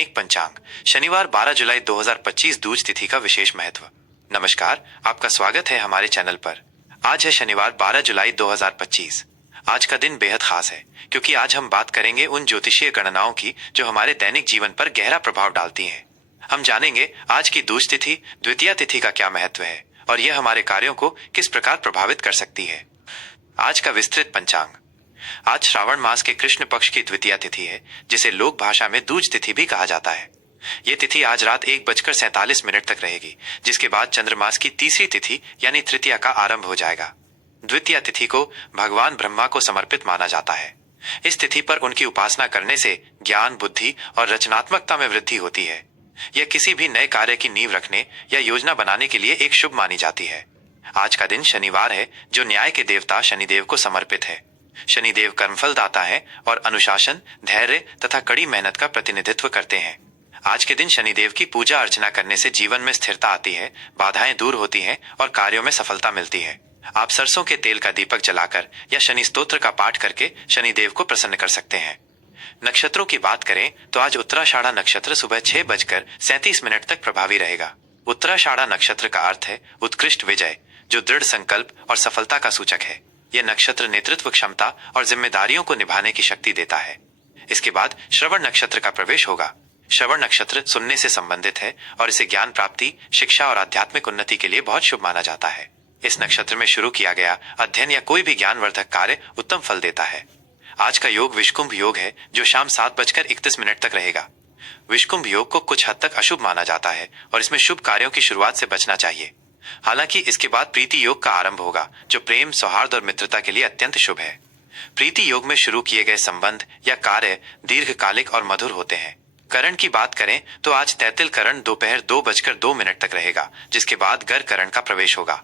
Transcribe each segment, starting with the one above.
दैनिक पंचांग शनिवार 12 जुलाई 2025 दूज तिथि का विशेष महत्व। नमस्कार, आपका स्वागत है हमारे चैनल पर। आज है शनिवार 12 जुलाई 2025। आज का दिन बेहद खास है क्योंकि आज हम बात करेंगे उन ज्योतिषीय गणनाओं की जो हमारे दैनिक जीवन पर गहरा प्रभाव डालती हैं। हम जानेंगे आज की दूज तिथि द्वितीया तिथि का क्या महत्व है और यह हमारे कार्यों को किस प्रकार प्रभावित कर सकती है। आज का विस्तृत पंचांग। आज श्रावण मास के कृष्ण पक्ष की द्वितीया तिथि है, जिसे लोक भाषा में दूज तिथि भी कहा जाता है। ये तिथि आज रात 1:47 तक रहेगी, जिसके बाद चंद्रमास की तीसरी तिथि यानी तृतीया का आरंभ हो जाएगा। द्वितीया तिथि को भगवान ब्रह्मा को समर्पित माना जाता है। इस तिथि पर उनकी उपासना करने से ज्ञान, बुद्धि और रचनात्मकता में वृद्धि होती है। यह किसी भी नए कार्य की नींव रखने या योजना बनाने के लिए एक शुभ मानी जाती है। आज का दिन शनिवार है, जो न्याय के देवता शनिदेव को समर्पित है। शनिदेव कर्मफल दाता है और अनुशासन, धैर्य तथा कड़ी मेहनत का प्रतिनिधित्व करते हैं। आज के दिन शनिदेव की पूजा अर्चना करने से जीवन में स्थिरता आती है, बाधाएं दूर होती हैं और कार्यों में सफलता मिलती है। आप सरसों के तेल का दीपक जलाकर या शनि स्तोत्र का पाठ करके शनिदेव को प्रसन्न कर सकते हैं। नक्षत्रों की बात करें तो आज उत्तराषाढ़ा नक्षत्र सुबह 6:37 तक प्रभावी रहेगा। उत्तराषाढ़ा नक्षत्र का अर्थ है उत्कृष्ट विजय, जो दृढ़ संकल्प और सफलता का सूचक है। यह नक्षत्र नेतृत्व क्षमता और जिम्मेदारियों को निभाने की शक्ति देता है। इसके बाद श्रवण नक्षत्र का प्रवेश होगा। श्रवण नक्षत्र सुनने से संबंधित है और इसे ज्ञान प्राप्ति, शिक्षा और आध्यात्मिक उन्नति के लिए बहुत शुभ माना जाता है। इस नक्षत्र में शुरू किया गया अध्ययन या कोई भी ज्ञानवर्धक कार्य उत्तम फल देता है। आज का योग विषकुंभ योग है, जो शाम 7:31 तक रहेगा। विषकुंभ योग को कुछ हद तक अशुभ माना जाता है और इसमें शुभ कार्यों की शुरुआत से बचना चाहिए। हालांकि इसके बाद प्रीति योग का आरंभ होगा, जो प्रेम, सौहार्द और मित्रता के लिए अत्यंत शुभ है। प्रीति योग में शुरू किए गए संबंध या कार्य दीर्घकालिक और मधुर होते हैं। करण की बात करें तो आज तैतिल करण दोपहर 2:02 तक रहेगा, जिसके बाद गर करण का प्रवेश होगा।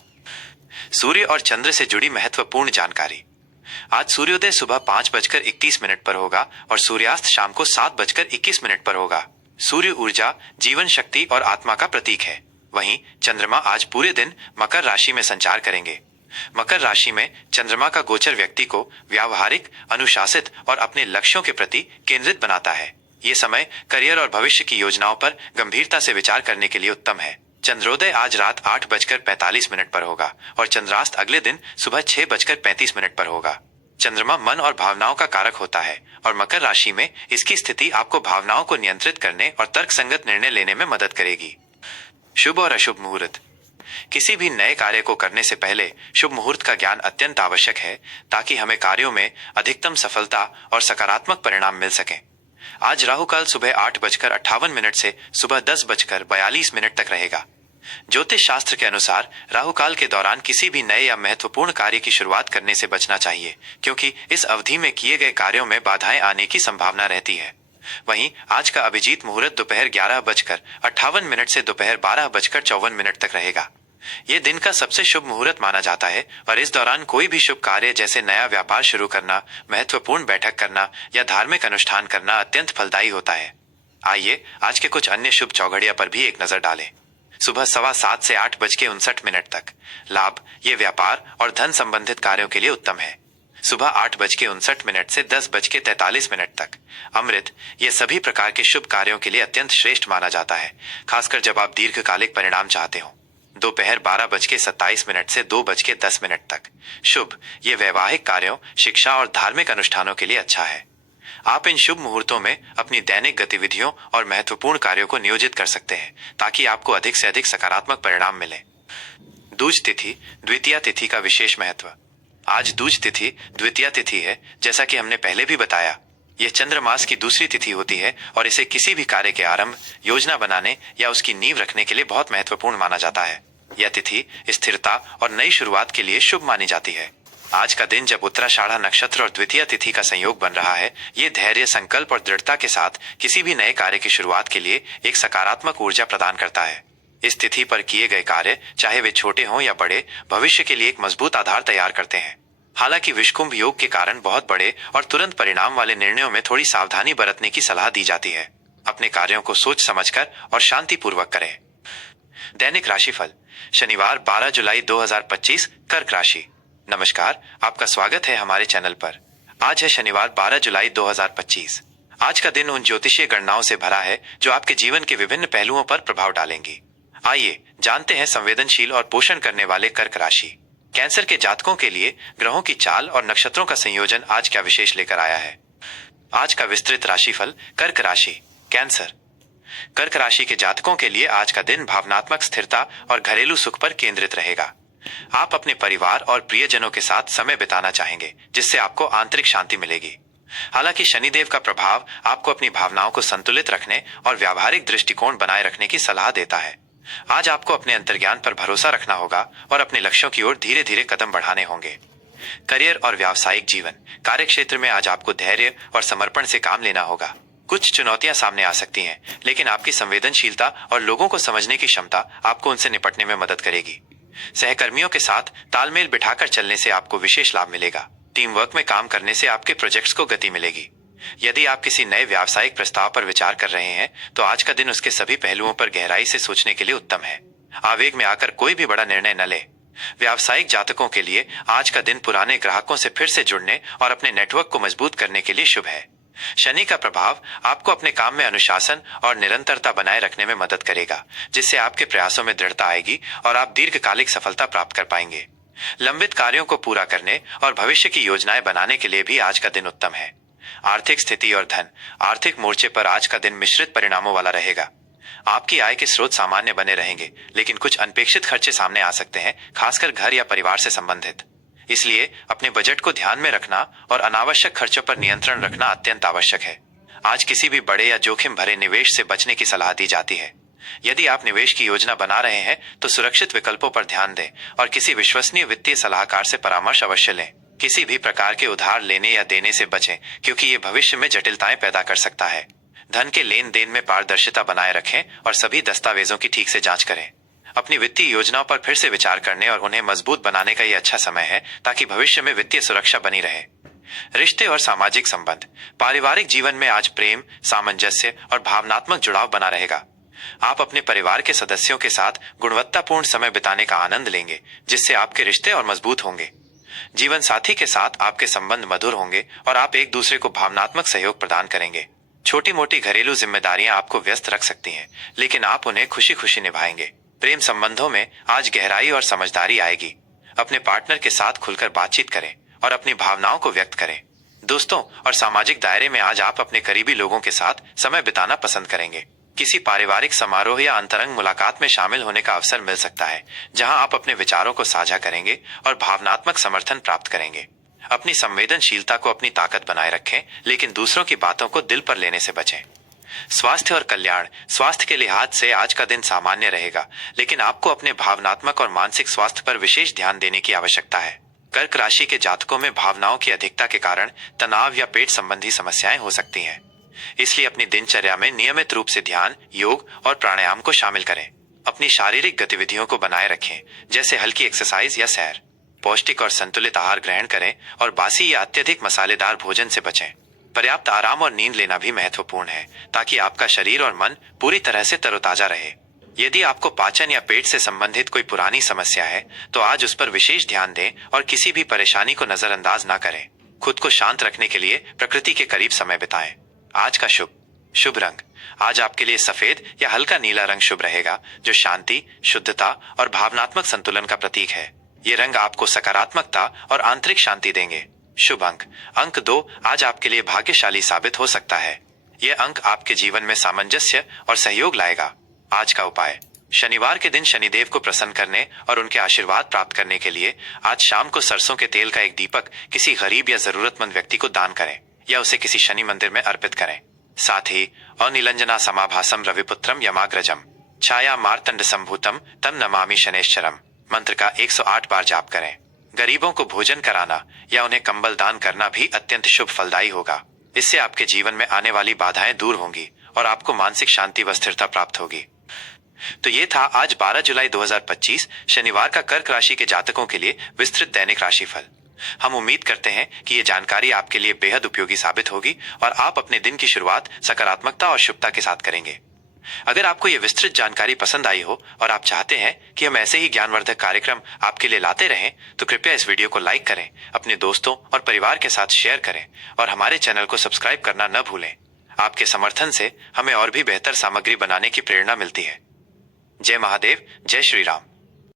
सूर्य और चंद्र से जुड़ी महत्वपूर्ण जानकारी। आज सूर्योदय सुबह 5:31 पर होगा और सूर्यास्त शाम को 7:21 पर होगा। सूर्य ऊर्जा, जीवन शक्ति और आत्मा का प्रतीक है। वहीं चंद्रमा आज पूरे दिन मकर राशि में संचार करेंगे। मकर राशि में चंद्रमा का गोचर व्यक्ति को व्यावहारिक, अनुशासित और अपने लक्ष्यों के प्रति केंद्रित बनाता है। ये समय करियर और भविष्य की योजनाओं पर गंभीरता से विचार करने के लिए उत्तम है। चंद्रोदय आज रात 8:45 पर होगा और चंद्रास्त अगले दिन सुबह 6:35 पर होगा। चंद्रमा मन और भावनाओं का कारक होता है और मकर राशि में इसकी स्थिति आपको भावनाओं को नियंत्रित करने और तर्कसंगत निर्णय लेने में मदद करेगी। शुभ और अशुभ मुहूर्त। किसी भी नए कार्य को करने से पहले शुभ मुहूर्त का ज्ञान अत्यंत आवश्यक है, ताकि हमें कार्यों में अधिकतम सफलता और सकारात्मक परिणाम मिल सके। आज राहुकाल सुबह 8:58 से सुबह 10:42 तक रहेगा। ज्योतिष शास्त्र के अनुसार राहुकाल के दौरान किसी भी नए या महत्वपूर्ण कार्य की शुरुआत करने से बचना चाहिए, क्योंककि इस अवधि में किए गए कार्यों में बाधाएं आने की संभावना रहती है। वहीं आज का अभिजीत मुहूर्त दोपहर 11:58 से दोपहर 12:54 तक रहेगा। ये दिन का सबसे शुभ मुहूर्त माना जाता है और इस दौरान कोई भी शुभ कार्य जैसे नया व्यापार शुरू करना, महत्वपूर्ण बैठक करना या धार्मिक अनुष्ठान करना अत्यंत फलदायी होता है। आइए आज के कुछ अन्य शुभ चौघड़िया पर भी एक नजर डालें। सुबह 7:15 से 8:59 तक लाभ, ये व्यापार और धन संबंधित कार्यों के लिए उत्तम है। सुबह 8:59 से 10:43 तक अमृत, ये सभी प्रकार के शुभ कार्यों के लिए अत्यंत श्रेष्ठ माना जाता है, खासकर जब आप दीर्घकालिक परिणाम चाहते हो। दोपहर 12:27 से 2:10 तक शुभ, ये वैवाहिक कार्यों, शिक्षा और धार्मिक अनुष्ठानों के लिए अच्छा है। आप इन शुभ मुहूर्तों में अपनी दैनिक गतिविधियों और महत्वपूर्ण कार्यों को नियोजित कर सकते हैं, ताकि आपको अधिक से अधिक सकारात्मक परिणाम मिले। दूज तिथि द्वितीया तिथि का विशेष महत्व। आज दूज तिथि द्वितीया तिथि है। जैसा कि हमने पहले भी बताया, यह चंद्रमास की दूसरी तिथि होती है और इसे किसी भी कार्य के आरंभ, योजना बनाने या उसकी नींव रखने के लिए बहुत महत्वपूर्ण माना जाता है। यह तिथि स्थिरता और नई शुरुआत के लिए शुभ मानी जाती है। आज का दिन जब उत्तराषाढ़ा नक्षत्र और द्वितीया तिथि का संयोग बन रहा है, ये धैर्य, संकल्प और दृढ़ता के साथ किसी भी नए कार्य की शुरुआत के लिए एक सकारात्मक ऊर्जा प्रदान करता है। इस तिथि पर किए गए कार्य, चाहे वे छोटे हों या बड़े, भविष्य के लिए एक मजबूत आधार तैयार करते हैं। हालांकि विषकुंभ योग के कारण बहुत बड़े और तुरंत परिणाम वाले निर्णयों में थोड़ी सावधानी बरतने की सलाह दी जाती है। अपने कार्यों को सोच समझकर और शांतिपूर्वक करें। दैनिक राशिफल शनिवार 12 जुलाई 2025 कर्क राशि। नमस्कार, आपका स्वागत है हमारे चैनल पर। आज है शनिवार 12 जुलाई 2025। आज का दिन उन ज्योतिषीय गणनाओं से भरा है जो आपके जीवन के विभिन्न पहलुओं पर प्रभाव डालेंगी। आइए जानते हैं संवेदनशील और पोषण करने वाले कर्क राशि। कैंसर के जातकों के लिए ग्रहों की चाल और नक्षत्रों का संयोजन आज क्या विशेष लेकर आया है। आज का विस्तृत राशिफल। कर्क राशि, कैंसर। कर्क राशि के जातकों के लिए आज का दिन भावनात्मक स्थिरता और घरेलू सुख पर केंद्रित रहेगा। आप अपने परिवार और प्रियजनों के साथ समय बिताना चाहेंगे, जिससे आपको आंतरिक शांति मिलेगी। हालांकि शनिदेव का प्रभाव आपको अपनी भावनाओं को संतुलित रखने और व्यावहारिक दृष्टिकोण बनाए रखने की सलाह देता है। आज आपको अपने अंतर्ज्ञान पर भरोसा रखना होगा और अपने लक्ष्यों की ओर धीरे धीरे कदम बढ़ाने होंगे। करियर और व्यावसायिक जीवन। कार्य क्षेत्र में आज आपको धैर्य और समर्पण से काम लेना होगा। कुछ चुनौतियां सामने आ सकती हैं, लेकिन आपकी संवेदनशीलता और लोगों को समझने की क्षमता आपको उनसे निपटने में मदद करेगी। सहकर्मियों के साथ तालमेल बिठाकर चलने से आपको विशेष लाभ मिलेगा। टीम वर्क में काम करने से आपके प्रोजेक्ट्स को गति मिलेगी। यदि आप किसी नए व्यावसायिक प्रस्ताव पर विचार कर रहे हैं, तो आज का दिन उसके सभी पहलुओं पर गहराई से सोचने के लिए उत्तम है। आवेग में आकर कोई भी बड़ा निर्णय न ले। व्यावसायिक जातकों के लिए आज का दिन पुराने ग्राहकों से फिर से जुड़ने और अपने नेटवर्क को मजबूत करने के लिए शुभ है। शनि का प्रभाव आपको अपने काम में अनुशासन और निरंतरता बनाए रखने में मदद करेगा, जिससे आपके प्रयासों में दृढ़ता आएगी और आप दीर्घकालिक सफलता प्राप्त कर पाएंगे। लंबित कार्यों को पूरा करने और भविष्य की योजनाएं बनाने के लिए भी आज का दिन उत्तम है। आर्थिक स्थिति और धन। आर्थिक मोर्चे पर आज का दिन मिश्रित परिणामों वाला रहेगा। आपकी आय के स्रोत सामान्य बने रहेंगे, लेकिन कुछ अनपेक्षित खर्चे सामने आ सकते हैं, खासकर घर या परिवार से संबंधित। इसलिए अपने बजट को ध्यान में रखना और अनावश्यक खर्चों पर नियंत्रण रखना अत्यंत आवश्यक है। आज किसी भी बड़े या जोखिम भरे निवेश से बचने की सलाह दी जाती है। यदि आप निवेश की योजना बना रहे हैं, तो सुरक्षित विकल्पों पर ध्यान दें और किसी विश्वसनीय वित्तीय सलाहकार से परामर्श अवश्य लें। किसी भी प्रकार के उधार लेने या देने से बचें, क्योंकि ये भविष्य में जटिलताएं पैदा कर सकता है। धन के लेन देन में पारदर्शिता बनाए रखें और सभी दस्तावेजों की ठीक से जांच करें। अपनी वित्तीय योजनाओं पर फिर से विचार करने और उन्हें मजबूत बनाने का यह अच्छा समय है, ताकि भविष्य में वित्तीय सुरक्षा बनी रहे। रिश्ते और सामाजिक संबंध। पारिवारिक जीवन में आज प्रेम, सामंजस्य और भावनात्मक जुड़ाव बना रहेगा। आप अपने परिवार के सदस्यों के साथ गुणवत्तापूर्ण समय बिताने का आनंद लेंगे, जिससे आपके रिश्ते और मजबूत होंगे। जीवन साथी के साथ आपके संबंध मधुर होंगे और आप एक दूसरे को भावनात्मक सहयोग प्रदान करेंगे। छोटी मोटी घरेलू जिम्मेदारियां आपको व्यस्त रख सकती हैं, लेकिन आप उन्हें खुशी खुशी निभाएंगे। प्रेम संबंधों में आज गहराई और समझदारी आएगी। अपने पार्टनर के साथ खुलकर बातचीत करें और अपनी भावनाओं को व्यक्त करें। दोस्तों और सामाजिक दायरे में आज आप अपने करीबी लोगों के साथ समय बिताना पसंद करेंगे। किसी पारिवारिक समारोह या अंतरंग मुलाकात में शामिल होने का अवसर मिल सकता है, जहां आप अपने विचारों को साझा करेंगे और भावनात्मक समर्थन प्राप्त करेंगे। अपनी संवेदनशीलता को अपनी ताकत बनाए रखें, लेकिन दूसरों की बातों को दिल पर लेने से बचें। स्वास्थ्य और कल्याण। स्वास्थ्य के लिहाज से आज का दिन सामान्य रहेगा, लेकिन आपको अपने भावनात्मक और मानसिक स्वास्थ्य पर विशेष ध्यान देने की आवश्यकता है। कर्क राशि के जातकों में भावनाओं की अधिकता के कारण तनाव या पेट संबंधी समस्याएं हो सकती हैं। इसलिए अपनी दिनचर्या में नियमित रूप से ध्यान, योग और प्राणायाम को शामिल करें। अपनी शारीरिक गतिविधियों को बनाए रखें, जैसे हल्की एक्सरसाइज या सैर। पौष्टिक और संतुलित आहार ग्रहण करें और बासी या अत्यधिक मसालेदार भोजन से बचें। पर्याप्त आराम और नींद लेना भी महत्वपूर्ण है, ताकि आपका शरीर और मन पूरी तरह से तरोताजा रहे। यदि आपको पाचन या पेट से संबंधित कोई पुरानी समस्या है, तो आज उस पर विशेष ध्यान दें और किसी भी परेशानी को नजरअंदाज न करें। खुद को शांत रखने के लिए प्रकृति के करीब समय बिताएं। आज का शुभ रंग। आज आपके लिए सफेद या हल्का नीला रंग शुभ रहेगा, जो शांति, शुद्धता और भावनात्मक संतुलन का प्रतीक है। ये रंग आपको सकारात्मकता और आंतरिक शांति देंगे। शुभ अंक 2 आज आपके लिए भाग्यशाली साबित हो सकता है। यह अंक आपके जीवन में सामंजस्य और सहयोग लाएगा। आज का उपाय। शनिवार के दिन शनिदेव को प्रसन्न करने और उनके आशीर्वाद प्राप्त करने के लिए आज शाम को सरसों के तेल का एक दीपक किसी गरीब या जरूरतमंद व्यक्ति को दान करें या उसे किसी शनि मंदिर में अर्पित करें। साथ ही अनिलंजना समाभासम रविपुत्रम यमाग्रजम छाया मार्तंड संभूतम तम नमामि शनेश्चरम मंत्र का 108 बार जाप करें। गरीबों को भोजन कराना या उन्हें कंबल दान करना भी अत्यंत शुभ फलदायी होगा। इससे आपके जीवन में आने वाली बाधाएं दूर होंगी और आपको मानसिक शांति व स्थिरता प्राप्त होगी। तो ये था आज 12 जुलाई 2025 शनिवार का कर्क राशि के जातकों के लिए विस्तृत दैनिक राशिफल। हम उम्मीद करते हैं कि ये जानकारी आपके लिए बेहद उपयोगी साबित होगी और आप अपने दिन की शुरुआत सकारात्मकता और शुभता के साथ करेंगे। अगर आपको ये विस्तृत जानकारी पसंद आई हो और आप चाहते हैं कि हम ऐसे ही ज्ञानवर्धक कार्यक्रम आपके लिए लाते रहें, तो कृपया इस वीडियो को लाइक करें, अपने दोस्तों और परिवार के साथ शेयर करें और हमारे चैनल को सब्सक्राइब करना न भूलें। आपके समर्थन से हमें और भी बेहतर सामग्री बनाने की प्रेरणा मिलती है। जय महादेव, जय श्री राम।